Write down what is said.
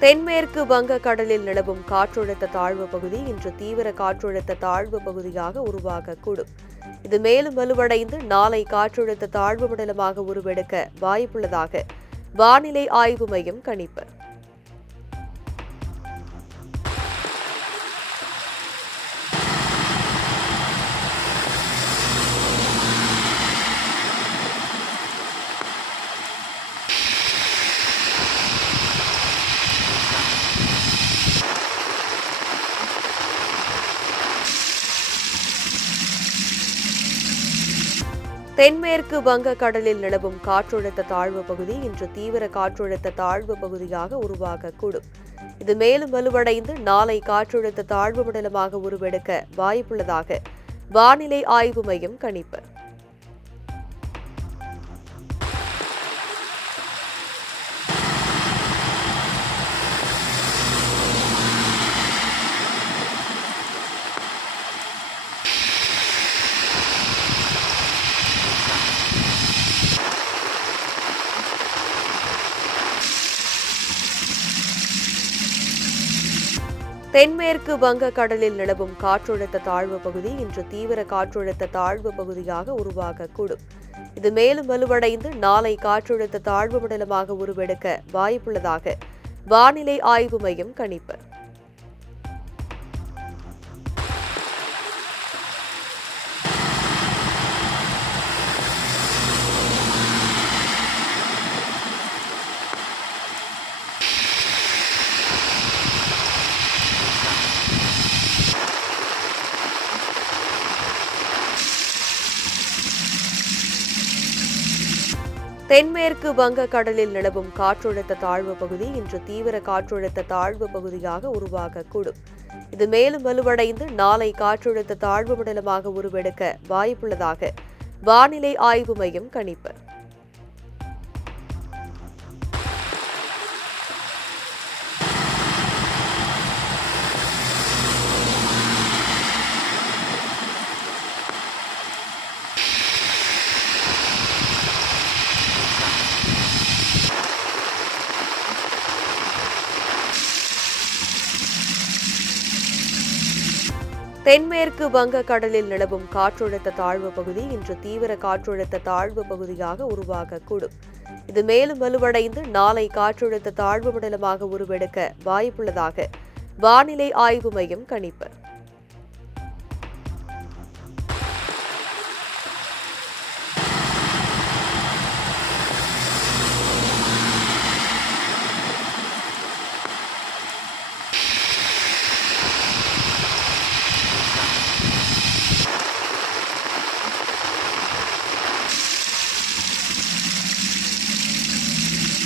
தென்மேற்கு வங்க கடலில் நிலவும் காற்றழுத்த தாழ்வு பகுதி இன்று தீவிர காற்றழுத்த தாழ்வு பகுதியாக உருவாகக்கூடும். இது மேலும் வலுவடைந்து நாளை காற்றழுத்த தாழ்வு மண்டலமாக உருவெடுக்க வாய்ப்புள்ளதாக வானிலை ஆய்வு மையம் கணிப்பு. தென்மேற்கு வங்க கடலில் நிலவும் காற்றழுத்த தாழ்வு பகுதி இன்று தீவிர காற்றழுத்த தாழ்வு பகுதியாக உருவாகக்கூடும். இது மேலும் வலுவடைந்து நாளை காற்றழுத்த தாழ்வு மண்டலமாக உருவெடுக்க வாய்ப்புள்ளதாக வானிலை ஆய்வு மையம் கணிப்பு. தென்மேற்கு வங்க கடலில் நிலவும் காற்றழுத்த தாழ்வு பகுதி இன்று தீவிர காற்றழுத்த தாழ்வு பகுதியாக உருவாகக்கூடும். இது மேலும் வலுவடைந்து நாளை காற்றழுத்த தாழ்வு மண்டலமாக உருவெடுக்க வாய்ப்புள்ளதாக வானிலை ஆய்வு மையம் கணிப்பு. தென்மேற்கு வங்க கடலில் நிலவும் காற்றழுத்த தாழ்வு பகுதி இன்று தீவிர காற்றழுத்த தாழ்வு பகுதியாக உருவாகக்கூடும். இது மேலும் வலுவடைந்து நாளை காற்றழுத்த தாழ்வு மண்டலமாக உருவெடுக்க வாய்ப்புள்ளதாக வானிலை ஆய்வு மையம் கணிப்பு. தென்மேற்கு வங்க கடலில் நிலவும் காற்றழுத்த தாழ்வு பகுதி இன்று தீவிர காற்றழுத்த தாழ்வு பகுதியாக உருவாகக்கூடும். இது மேலும் வலுவடைந்து நாளை காற்றழுத்த தாழ்வு மண்டலமாக உருவெடுக்க வாய்ப்புள்ளதாக வானிலை ஆய்வு மையம் கணிப்பு.